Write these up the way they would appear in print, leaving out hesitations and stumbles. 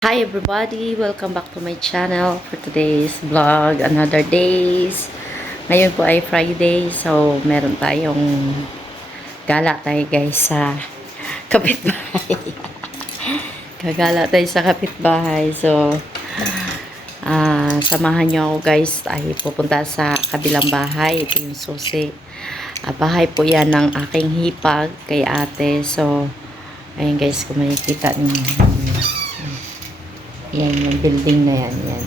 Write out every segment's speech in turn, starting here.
Hi everybody! Welcome back to my channel for today's vlog. Another days. Ngayon po ay Friday. So, meron tayong gala tayo guys sa kapitbahay. Gagala tayo sa kapitbahay. So, samahan nyo ako guys. Ay pupunta sa kabilang bahay. Ito yung susi. Bahay po yan ng aking hipag kay ate. So, ayun guys, kung makikita ninyo. Yan, yung building na yan. Yan.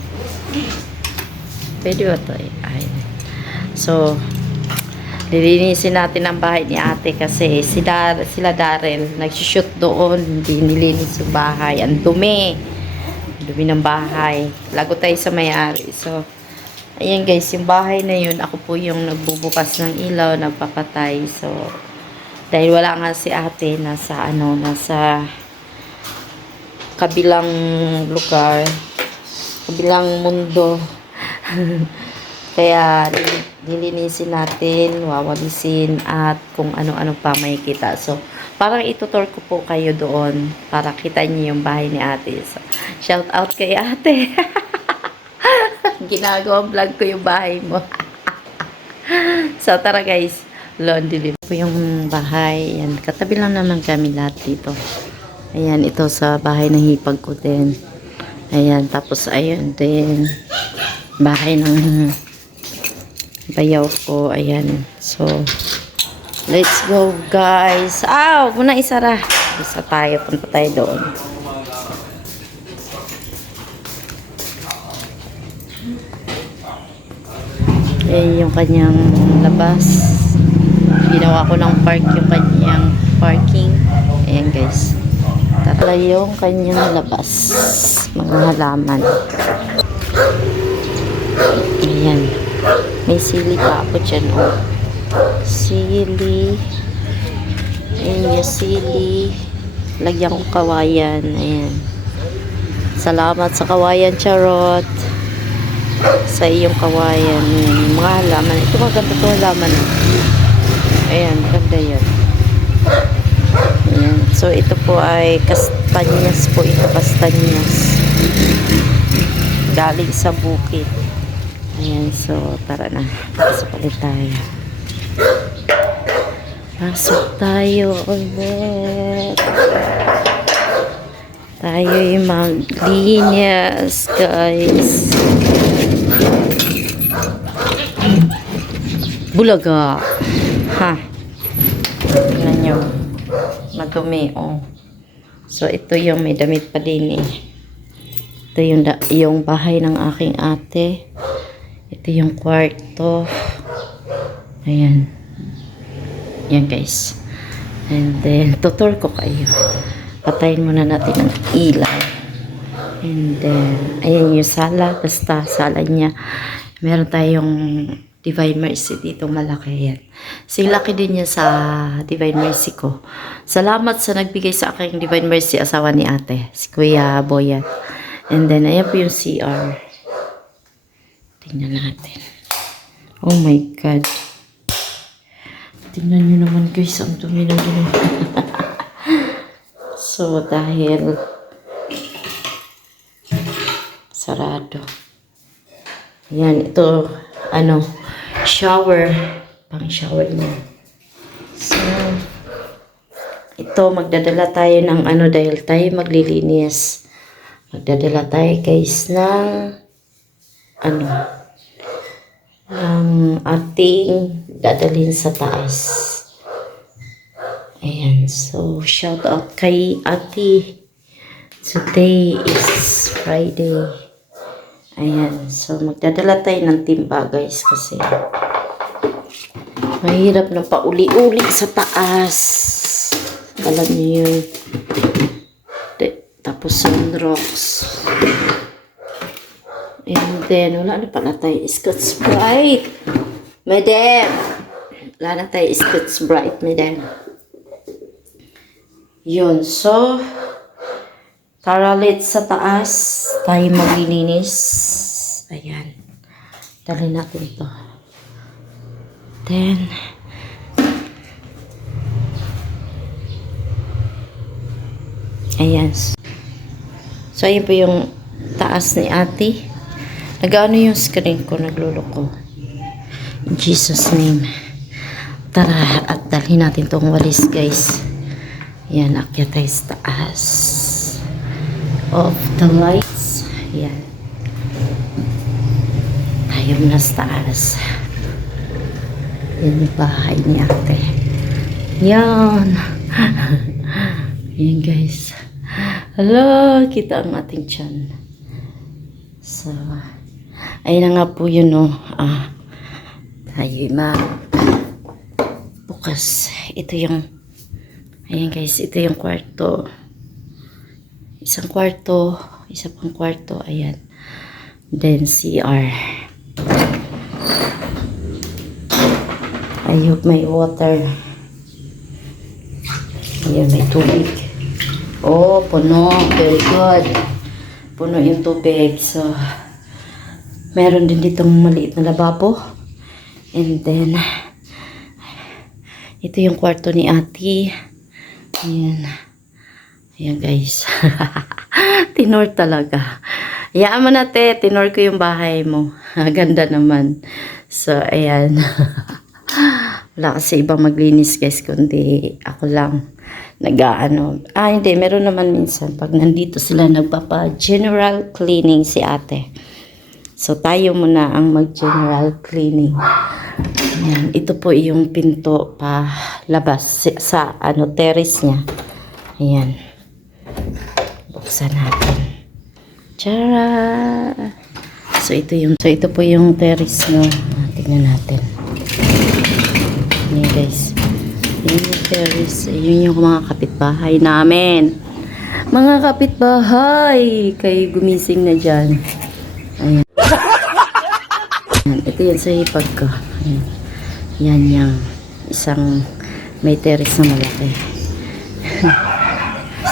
Pwede ba ito eh? Ay. So, nilinisin natin ang bahay ni ate kasi sila Darrell, nagsushoot doon. Hindi nilinis yung bahay. Ang dumi. Ang dumi ng bahay. Lago tayo sa may-ari. So, ayan guys, yung bahay na yun, ako po yung nagbubukas ng ilaw, nagpapatay. So, dahil wala nga si ate, nasa kabilang lugar, kabilang mundo. Kaya nilinisin natin, wawalisin at kung ano-ano pa makikita. So, parang itutur ko po kayo doon para kita niyo yung bahay ni ate. So, shout out kay ate. Ginagawa vlog ko yung bahay mo. So, tara guys. Laundry po yung bahay. Yan. Katabi lang naman kami lahat dito. Ayan, ito sa bahay ng hipag ko din. Ayan, tapos ayun din. Bahay ng bayaw ko. Ayan. So, let's go guys. Huwag mo na isara. Isa tayo, punta tayo doon. Ayan yung kanyang labas. Ginawa ko ng park yung kanyang parking. Ayan guys. Tara yung kanyang labas. Mga halaman. Ayan. May sili pa ako dyan. Oh. Sili. Ayan yung sili. Lagyan ko kawayan. Ayan. Salamat sa kawayan, Charot. Sa iyong kawayan. Ayan. Mga halaman. Ito maganda ito halaman. Ayan. Ganda yan. Ayan. So, ito po ay kastanyas po. Ito kastanyas. Galing sa bukid. Ayan. So, tara na. Pasok ulit tayo. Pasok tayo ulit. Tayo'y maglinis, guys. Bulaga. Ha. Tingnan nyo. Madumi, oh. So, ito yung may damit pa din eh. Ito yung bahay ng aking ate. Ito yung kwarto. Ayan. Yan, guys. And then, tutor ko kayo. Patayin muna natin ang ilaw. And then, ayan yung sala. Basta, sala niya. Meron tayong Divine Mercy dito, malaki yan. Laki din niya sa Divine Mercy ko. Salamat sa nagbigay sa aking Divine Mercy, asawa ni ate, si Kuya Boyat. And then, ayan po yung CR. Tingnan natin. Oh my God. Tingnan nyo naman guys, ang dumi na dumi. So, dahil sarado. Ayan, ito, shower. Pang shower niya. So, ito, magdadala tayo ng dahil tayo maglilinis. Magdadala tayo guys ng ng ating dadalhin sa taas. Ayan. So, shout out kay ate. Today is Friday. Ayan. So, magdadala tayo ng timba guys kasi mahirap na pauli-uli sa taas. Alam niyo yun. Tapos sunrocks. And then, wala na pala tayo Scotch Brite. Madam! Wala na tayo Scotch Brite, madam. Yun. So, tara let's sa taas. Tayo maglilinis. Ayan. Dali natin ito. Then, ayan. So, So, ayun po yung taas ni ate. Nag-ano yung screen ko, nagluloko. In Jesus name. Tara, at dalhin natin tong walis, guys. Yan, akyat tayo sa taas. Off the lights. Yan. Tayo na sa taas. Yan yung bahay ni ate. Yan. Yan, guys. Hello, kita ang ating tiyan. So, ayun na nga po yun, no. Tayo bukas. Ito yung, ayan guys, ito yung kwarto. Isang kwarto, isa pang kwarto, ayan. Then CR. I hope may water. Ayan, may tubig. Oh, puno. Very good. Puno yung tubig. So, meron din ditong maliit na lababo. And then, ito yung kwarto ni ate. Ayan. Ayan guys. Tinor talaga. Hayaan mo na te, tinor ko yung bahay mo. Ganda naman. So, ayan. Wala kasi ibang maglinis guys, kundi ako lang nag-aano. Hindi, meron naman minsan pag nandito sila nagpapa-general cleaning si ate. So, tayo muna ang mag-general cleaning. Ayan, ito po yung pinto pa labas sa terrace niya. Ayan. Buksan natin. Tara! So, ito po yung terrace no. Tingnan natin. Ayan guys. Ayan yung terrace. Ayan yung mga kapitbahay namin. Mga kapitbahay! Kayo gumising na dyan. Ayan. Ayan. Ito yan sa hipag ko. Ayan. Yan yung isang may terrace na malaki.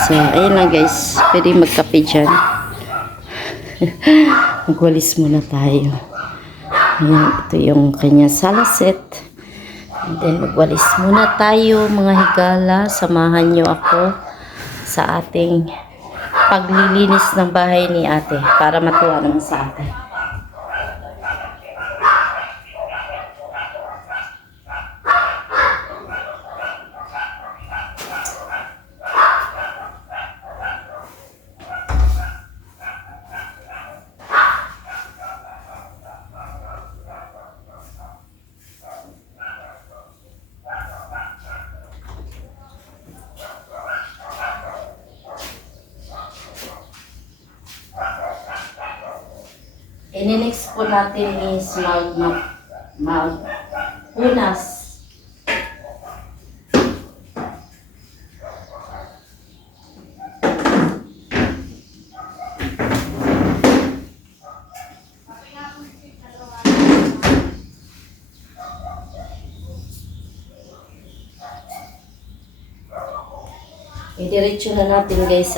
So, ayan lang guys. Pwede magkape dyan. Magwalis muna tayo. Ayan, ito yung kanya sala set. And then, magwalis muna tayo mga higala. Samahan nyo ako sa ating paglilinis ng bahay ni ate para matuwa naman sa ate. Next po natin is magpunas. Idiretso na natin guys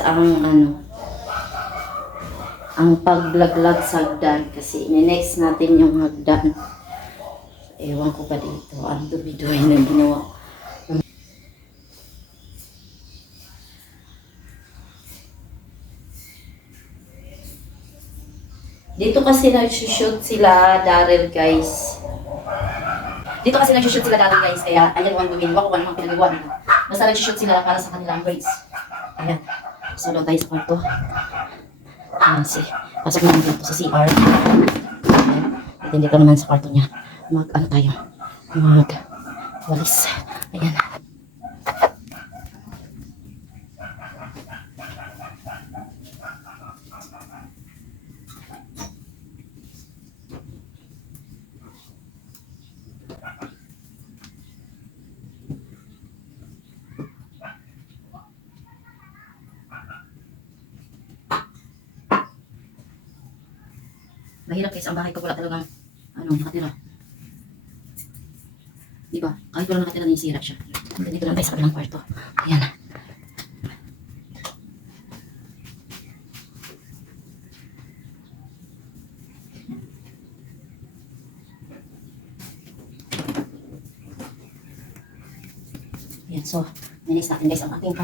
ang paglaglag sa hagdan kasi next natin yung hagdan. Ewan ko pa dito. Ang dumi-dumi na ginawa. Dito kasi nag-shoot sila Daryl guys. Kaya ayan ang gawin. Wako naman pinagawa nila. Basta nag-shoot sila para sa kanilang race. Ayan. So, doon tayo sa kwarto. Ayan, pasok naman dito sa CR. Ayan. At dito naman sa kwarto niya. Walis. Ayan. Mahirap guys ang bahay ko, wala talagang nakatira. Diba? Kahit wala nakatira, nisira siya. Dito lang tayo sa kabilang kwarto. Ayan. Ayan, so, nilis natin guys ang ating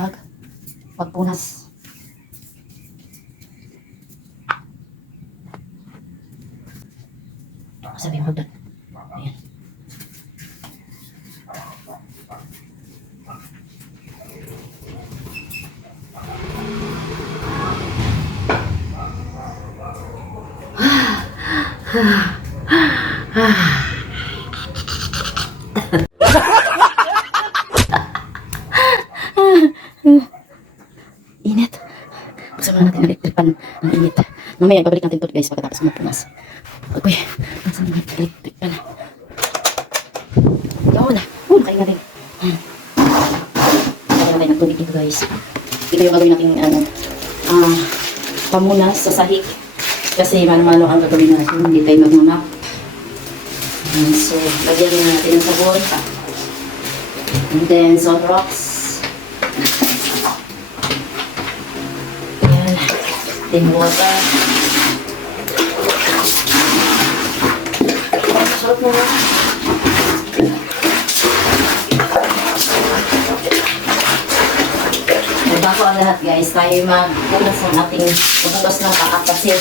pagpunas. Sabi mo doon. Ayan. Init. Buksan mo natin ang electric pan. Ang init. Mamaya, babalik natin ito guys pagkatapos mapunas. Uy, buksan mo natin electric pan. Yaw na. Kain natin. Kaya natin ang tubig dito guys. Ito yung gagawin natin pamunas sa sahig. Kasi mano-mano ang gagawin natin. Hindi tayo magmamap. So, lagyan na natin ng sabon. And then, salt rocks. Ayan. Then, water. Sarap na nga. Bago ang lahat guys, tayo magpunas ng ating putas ng paa kasi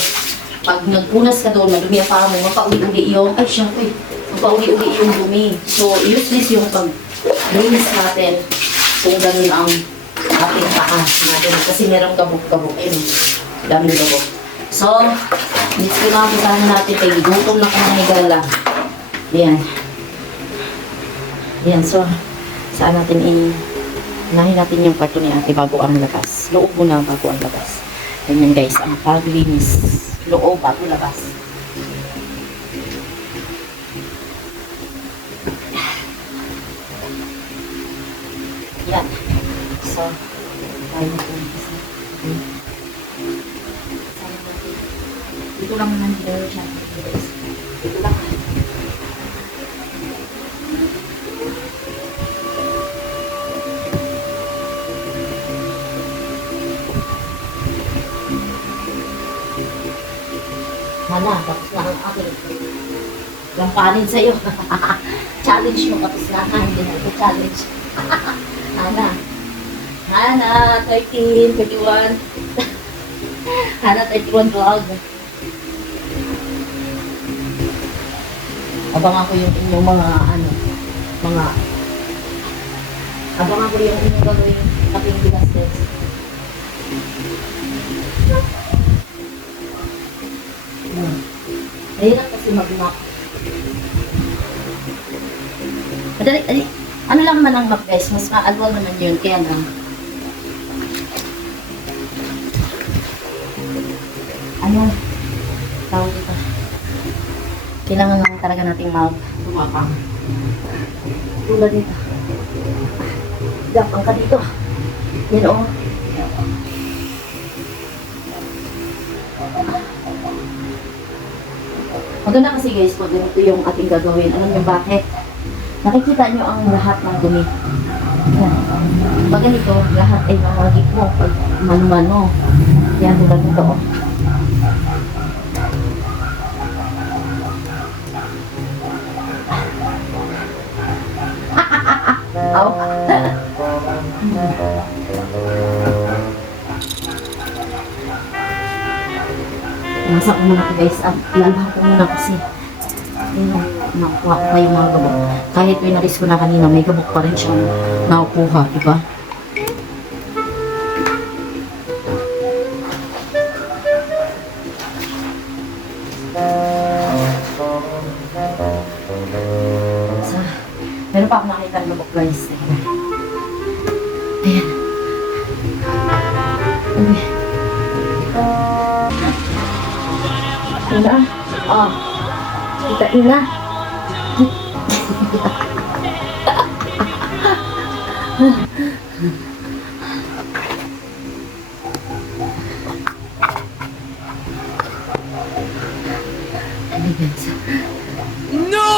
pag nagpunas ka doon, madumi ang paa mo, mapauli-uli yung, ay syempre, mapauli-uli yung dumi. So, useless yung pag-linis natin kung ganun ang ating paa natin. Kasi merong gabok-gabok yun. Daming gabok. So, next ko na pusahan natin kay gutom na kung higala. Yan. Yan, so, saan natin unahin natin yung kwarto ni ate bago ang labas. Loob muna bago ang labas. Ganyan guys, ang paglinis. Loob bago labas. Yan. So, tayo na po. Dito lang naman dito siya. Dito lang. Hala, tapos na ang aking lampanin sa'yo. Challenge mo, tapos na. Hindi na ito challenge. Hana. Hana, 13, 21. Hana, 31 vlog. Abangan ko yung inyong abangan ko yung inyong gagawin kaping bilastes. Mahirap kasi mag-map. Dali. Ano lang naman ang map guys, mas maalwal naman yun, kaya lang. Ano? Tawag ito. Kailangan lang talaga nating tumapang. Tulad dito. Gapang ka dito. Yan o. Maganda kasi guys, pag ganito yung ating gagawin. Alam niyo bakit? Nakikita niyo ang lahat ng dumi. Yan. Pag ganito, lahat ay mamagik mo. Pag mano-mano. Yan, tulad nito. Aw. Nasa ko muna ko guys. Ilalbahan ko muna kasi nakuha ko yung mga gabok. Kahit pinaris ko na kanina, may gabok pa rin siyang nakukuha, diba? So, meron pa ako nakita ng gabok guys. Ayan. Uy. Ina. Oh. Kita ina. No!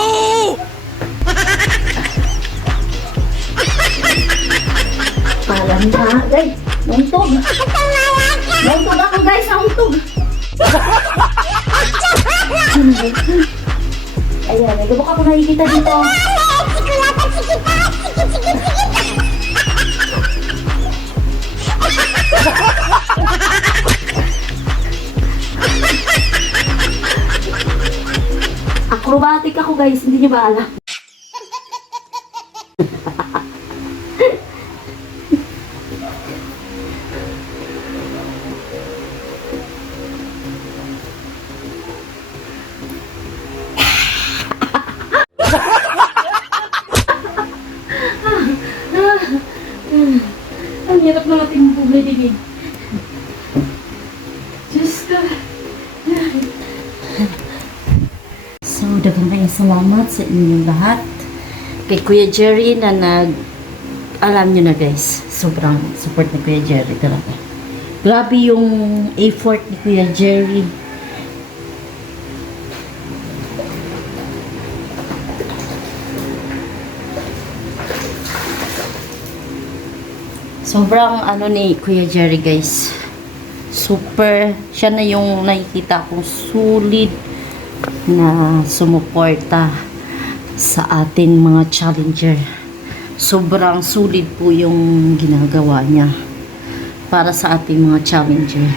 Palan na, guys. Nauntog. Nauntog ako, guys. Nauntog. Ayan, may gabok ako nakikita dito. Ako Acrobatic ako guys, hindi niyo ba alam? Ang hirap ng ating bumibig. Diyos ko. So, dagang kayong salamat sa inyong lahat. Kay Kuya Jerry na alam nyo na guys, sobrang support ni Kuya Jerry talaga. Grabe yung effort ni Kuya Jerry. Sobrang ano ni Kuya Jerry guys. Super, siya na yung nakikita kong sulit na sumuporta sa ating mga challenger. Sobrang sulit po yung ginagawa niya para sa ating mga challenger.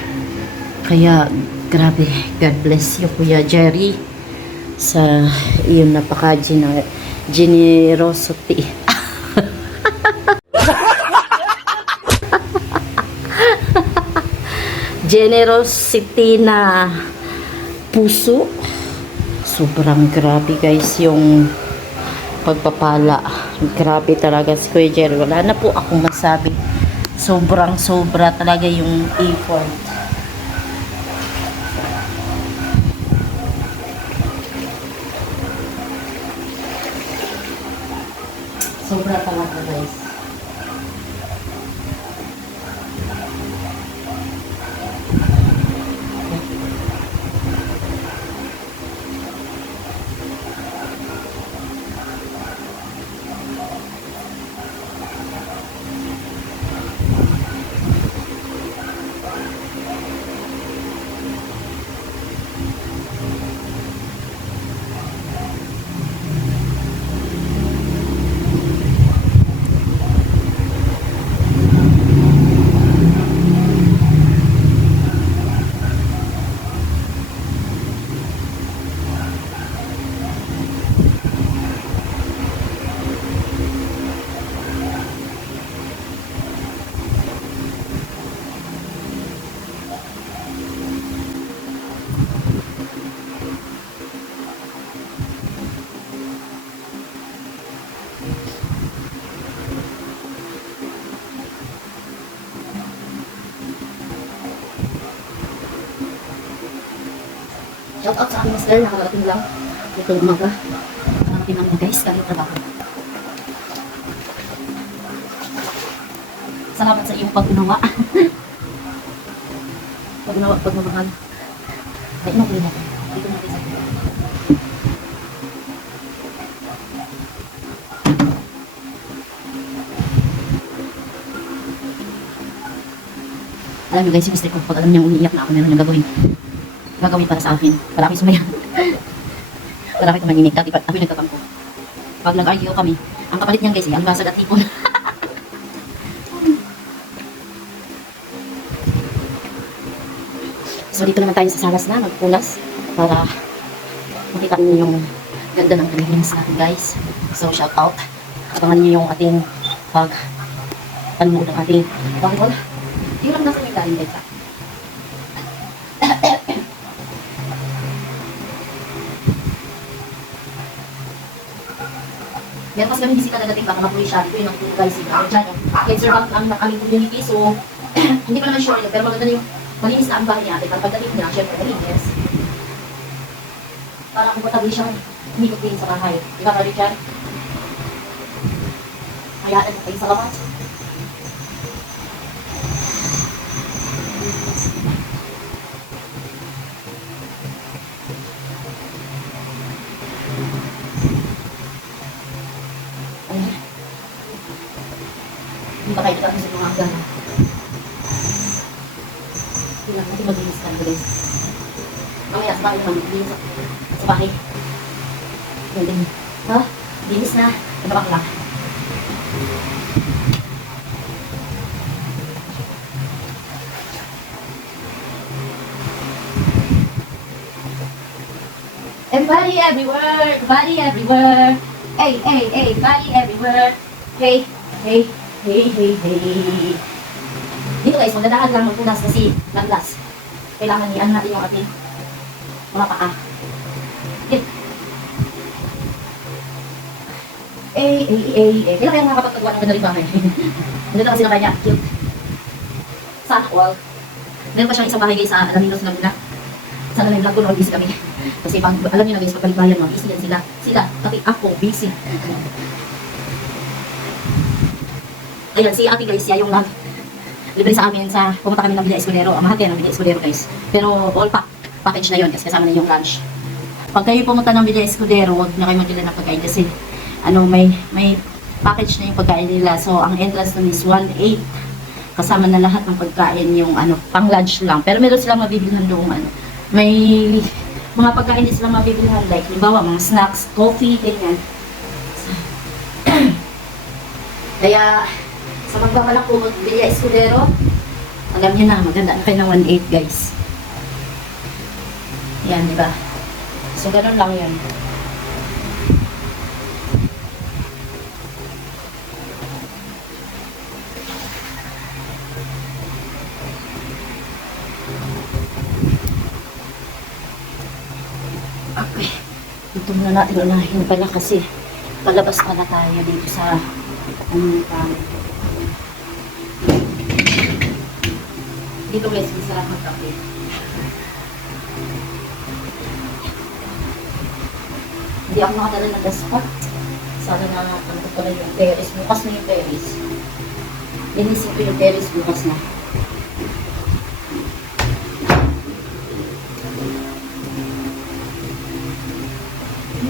Kaya, grabe, God bless you Kuya Jerry sa iyong generosity. Generosity na puso. Sobrang grabe guys yung pagpapala. Grabe talaga si Kuya Jerry. Wala na po akong masabi. Sobrang sobra talaga yung effort. Sobra talaga guys. Shout out sa aking master, nakakarating lang. Ito umaga. Nakarating namin guys, kahit trabaho. Salamat sa iyong pag-unawa. Pag-unawa, pagmamahal. Ay, ino ko rin natin. Dito natin sa ito. Alam nyo guys, yung mister ko, pag alam niyang umiiyak na ako, meron niyang gagawin para sa akin. Para aking sumayan. Para aking tumanginig. Dati ako yung nagkakampo. Pag nag-argue kami, ang kapalit niyan guys, ang basag at tipon. So dito naman tayo sa salas na, magpunas. Para makita niyo yung ganda ng pilipinas natin guys. So shout out. Abangan niyo yung ating panonood ng ating volleyball. Yun lang nasa yung galing guys. Meron kasi kami bisita na dating baka mapuwi siya. Dito yung nakutuloy guys. Kaya Sir Bank ang aming community. So, hindi ko naman sure yun. Pero maganda yung malinis na ang bahay niya. Para pagdating niya, syempre malinis. Para komportable siyang umikot din sa bahay. Di ba, Richard? Hayaan mo kayo sa labas. Hindi ba kayo kita sa mga hanggang? Kailangan natin maglinis ka guys. Mamaya sa bahay naman, maglinis sa bahay. Ganyan. Ha? Linis na. Ano ba lang? Everybody everywhere, body everywhere. Hey, hey, hey, body everywhere. Hey, hey, hey, hey, hey. Dito guys, magdadaan lang magpunas kasi naglas. Kailangan i-ano natin yung ating mga paa. Okay. Kailan kaya makakapagpagawa ng ganda rin bahay? Nandito kasi na kanya, cute. Sana all. Meron pa siyang isang bahay guys sa Alaminos Laguna. Sana may vlog ko noon, busy kami. Kasi pag, alam niyo na guys, pagbalikbayan mo, busy yan sila. Sila, pati ako, busy. Ayan, si ate guys, siya yung libre sa amin sa pumunta kami ng Villa Escudero. Ang mahal kayo ng Villa Escudero guys. Pero all package na yun kasi kasama na yung lunch. Pag kayo pumunta ng Villa Escudero, huwag na kayo magdala ng pagkain kasi may package na yung pagkain nila. So, ang entrance nun is 1.8. Kasama na lahat ng pagkain yung pang lunch lang. Pero meron silang mabibilhan doon may mga pagkain din silang mabibilhan like halimbawa mga snacks, coffee, ganyan. Kaya sa magbabalak po mag-Villa Escudero, alam niyo na, maganda na kayo ng 1.8 guys. Yan, di ba? So, ganun lang yan. Okay. Ito muna natin unahin pala kasi palabas pala tayo dito sa dito guys, masarap magkape. Hindi ako nakadala ng gaspa. Sana na ko pala yung Paris. Bukas na yung Paris. Linisip ko yung Paris bukas na.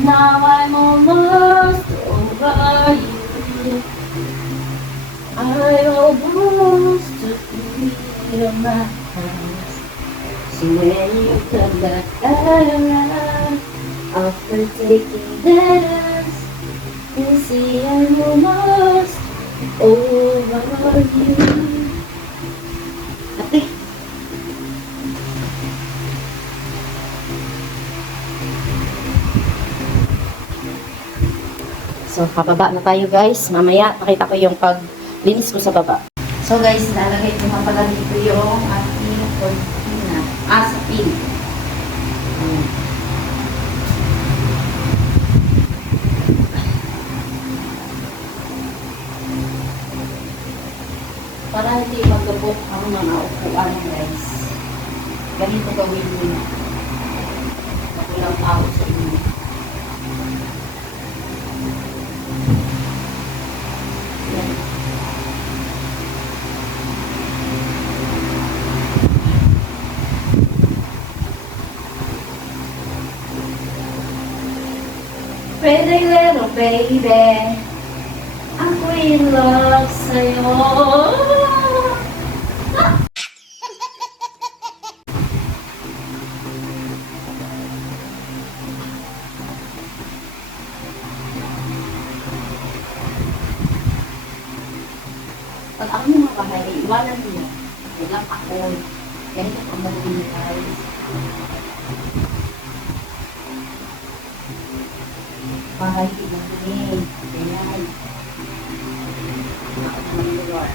Now I'm almost over you. I almost took you in my hands. So when you come back around, after taking dance, you see I'm almost over you. Ate. So, pababa na tayo guys. Mamaya, nakita ko yung paglinis ko sa baba. So guys, nalagay ko nga pala dito yung ating cortina. Sa pin. Para hindi magabot ang mga upuan guys. Ganito gawin nyo. Magulang tao sa inyo. Pretty little baby, ako in love sa'yo. Pag ako yung mga bahay, iwanan niyo. Walang ako. Ganito ang mabuhay. Bahay ibang ganyan. Lugar.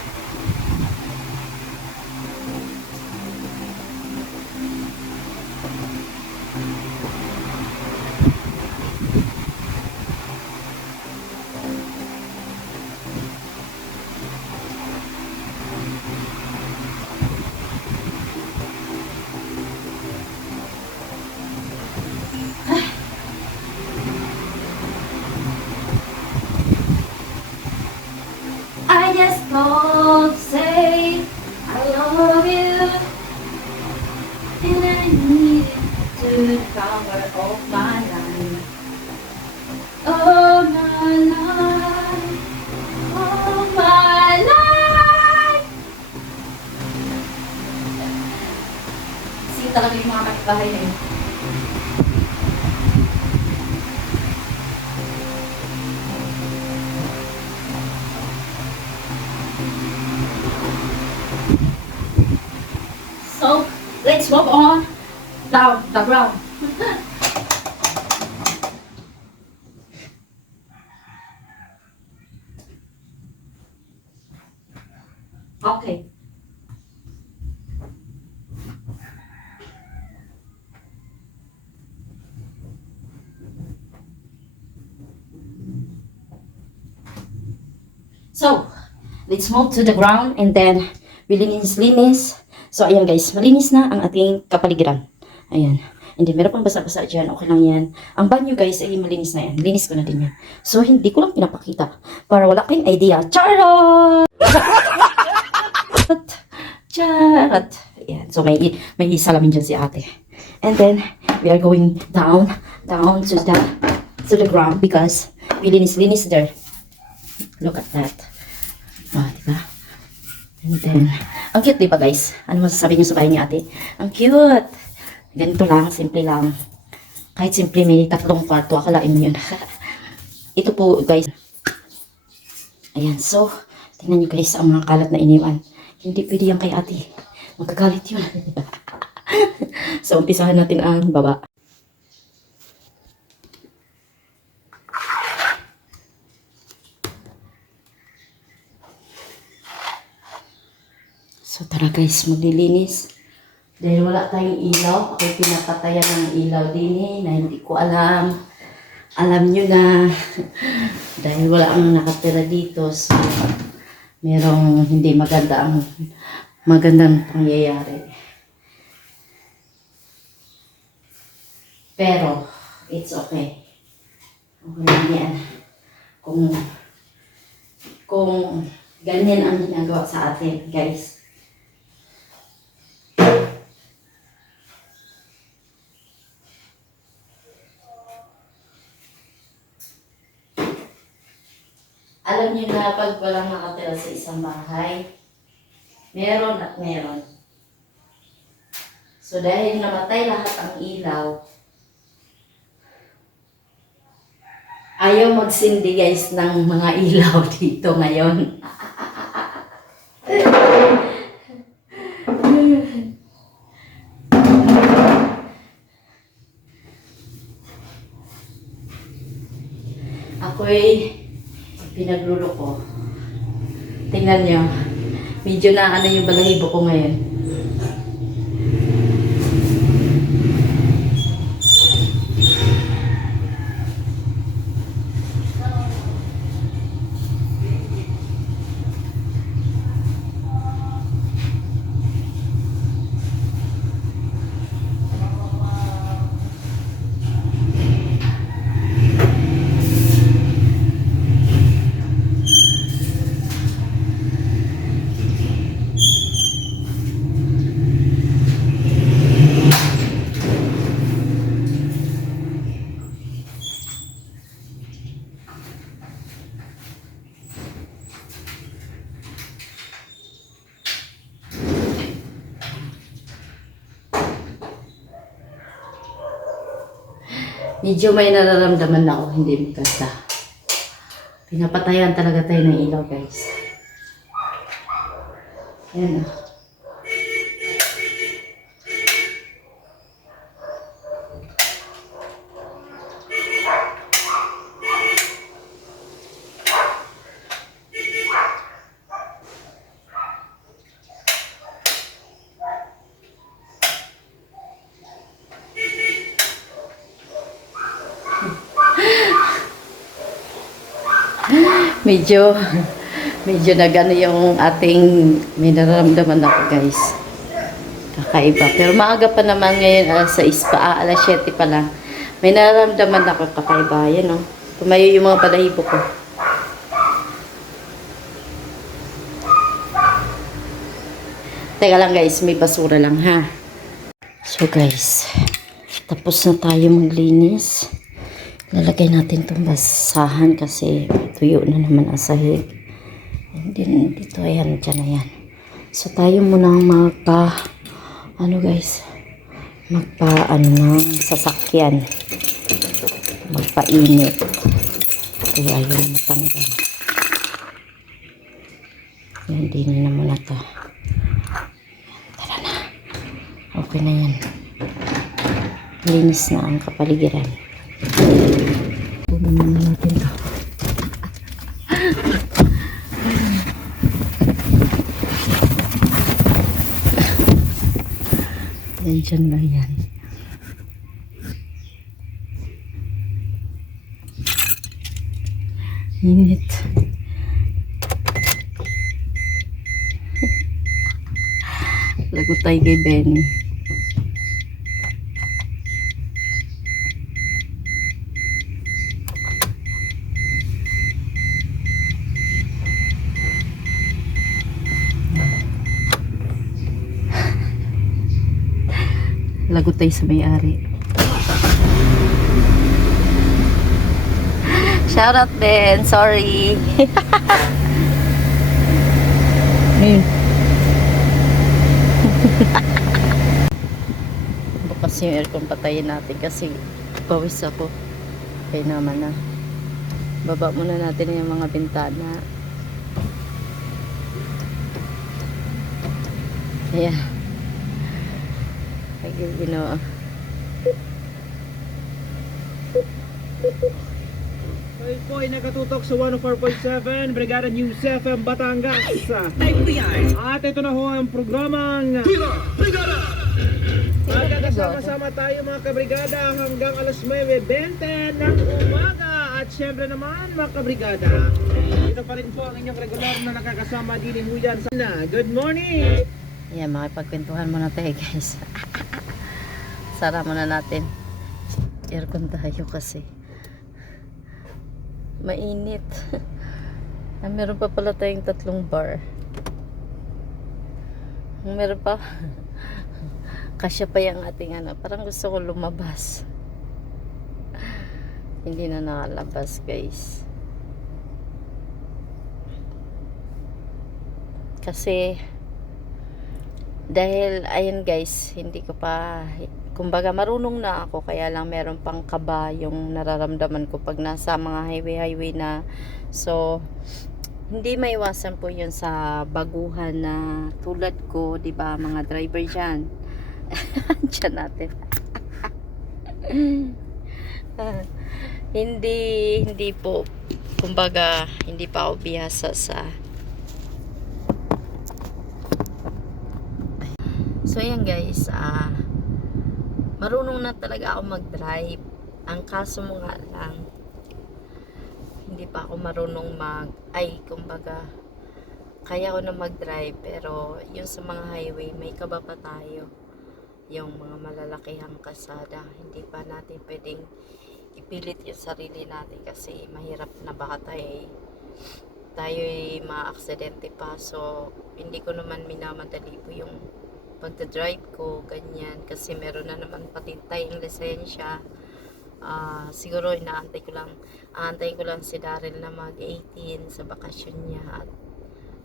I just don't say I love you, and I need it to cover all my life. Oh my life, oh my life. Sige talaga yung mga kapitbahay na yun. So, let's move on down the ground. So, let's move to the ground and then linis. So, ayan guys, malinis na ang ating kapaligiran. Ayan. And then, meron pang basa-basa dyan. Okay lang yan. Ang banyo guys, ay malinis na yan. Linis ko na din yan. So, hindi ko lang pinapakita para wala kayong idea. Charot! Charot! Ayan. So, may salamin dyan si ate. And then, we are going down to the ground because we linis there. Look at that. Diba? And then, ang cute diba guys? Ano masasabi niyo sa bahay ni ate? Ang cute! Ganito lang, simple lang. Kahit simple may 3 kwarto, akalain mo yun. Ito po guys. Ayan, so, tingnan niyo guys ang mga kalat na iniwan. Hindi pwede yan kay ate. Magkagalit yun. So, umpisahan natin ang baba. So tara guys, maglilinis. Dahil wala tayong ilaw, ako'y pinapatayan ng ilaw din na hindi ko alam. Alam nyo na. Dahil wala ang nakatira dito. So, merong hindi magandang pangyayari. Pero, it's okay. Okay lang yan. Kung ganyan ang ginagawa sa atin, guys. Alam niyo na pag walang nakatira sa isang bahay, meron at meron. So dahil namatay lahat ang ilaw, ayaw magsindi guys ng mga ilaw dito ngayon. Ako'y pinagluloko. Tingnan nyo. Medyo na yung balahibo ko ngayon. Medyo may nararamdaman na ako, hindi maganda. Pinapatayan talaga tayo ng ilaw, guys. Ayan o. Medyo nagano yung ating may nararamdaman ako guys. Kakaiba. Pero maaga pa naman ngayon, alas 6 pa, alas 7 pa lang. May nararamdaman ako kakaiba. Yan o. Tumayo yung mga balahibo ko. Teka lang guys, may basura lang ha. So guys, tapos na tayo maglinis. Lalagay natin itong basahan kasi tuyo na naman ang sahig. And then, dito, ayan, dyan na yan. So, tayo muna ng sasakyan. Magpainit. Kaya ayaw matanggal. Yan, din na muna ito. Tara na. Okay na yan. Linis na ang kapaligiran. Punan na natin ito. Dyan ba yan? Init. Lagutay kay Benny. Lagutay sa may-ari. Shout out Ben, sorry. Bukas yung aircon, patayin natin kasi pawis ako. Kaya naman na. Baba muna natin yung mga bintana. Ayan. Ay, ginawa. Kayo po ay nakatutok sa 104.7 Brigada News FM Batangas. At ito na ho ang programang magkakasama-sama tayo mga kabrigada hanggang alas 9:20 ng umaga. At syempre naman mga kabrigada, ito pa rin po ang inyong regular na nakakasama din huyan sana. Good morning! Ayan, makipagkwentuhan muna tayo guys. Sara muna natin. Aircon tayo kasi mainit. Meron pa pala tayong 3 bar. Meron pa. Kasya pa yung ating ano. Parang gusto ko lumabas. Hindi na nakalabas guys. Kasi dahil ayun guys, hindi ko pa, kumbaga marunong na ako, kaya lang meron pang kaba yung nararamdaman ko pag nasa mga highway na. So hindi maiwasan po yun sa baguhan na tulad ko, di ba, mga driver dyan. Dyan natin. hindi po, kumbaga hindi pa ako bihasa sa. So ayan guys, marunong na talaga ako mag-drive. Ang kaso mo nga lang, hindi pa ako marunong kumbaga, kaya ko na mag-drive, pero yung sa mga highway, may kaba pa tayo. Yung mga malalakihang kalsada, hindi pa natin pwedeng ipilit yung sarili natin kasi mahirap na baka tayo'y ma-aksidente pa. So, hindi ko naman minamadali po yung pagdadrive ko, ganyan, kasi meron na naman patintay ang lisensya. Siguro inaantay ko lang si Daryl na mag-18 sa bakasyon niya at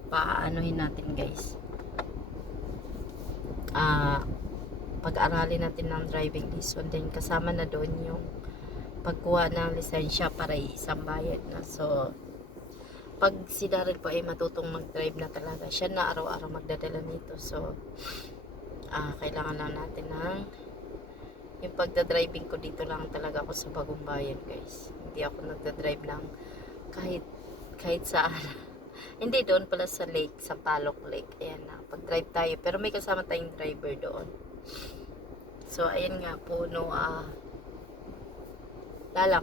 paanohin natin guys. Pag-aralin natin ng driving lesson, then kasama na doon yung pagkuha ng lisensya para isang bayad na. So pag si Daryl po ay matutong mag-drive na talaga, siya na araw-araw magdadala nito. So kailangan lang natin ng yung pagdadriving ko dito lang talaga ako sa Bagong Bayan guys. Hindi ako nagdadrive ng kahit saan. Hindi, doon pala sa lake, sa Palok Lake. Ayan na, pag-drive tayo, pero may kasama tayong driver doon. So ayan nga po,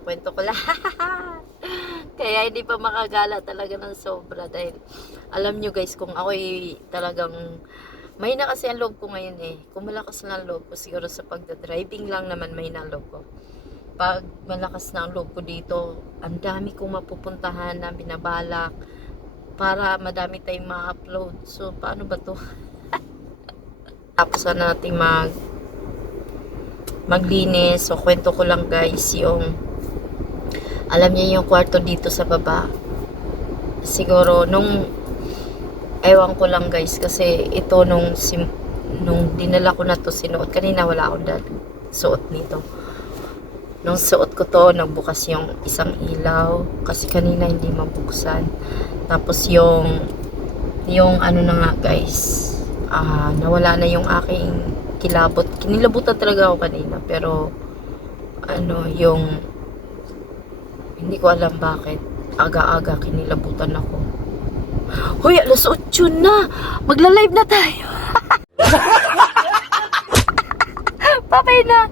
kwento ko lang. Kaya hindi pa makagala talaga ng sobra dahil alam nyo guys, kung ako'y talagang mahina kasi ang loob ko ngayon kung malakas na ang loob ko, siguro sa pagdadriving lang naman mahina ang loob ko. Pag malakas na ang loob ko dito, ang dami kong mapupuntahan na binabalak para madami tayong ma-upload. So paano ba to? Tapos na natin maglinis. So kwento ko lang guys, yung alam niya yung kwarto dito sa baba, siguro ewan ko lang guys, kasi ito nung dinala ko na to, sinuot kanina, wala akong suot nito. Nung suot ko to, nagbukas yung isang ilaw kasi kanina hindi mabuksan. Tapos yung ano na nga guys, nawala na yung aking kilabot. Kinilabutan talaga ako kanina, pero hindi ko alam bakit aga-aga kinilabutan ako. Hoy, alas 8 na. Magla-live na tayo. Papay na.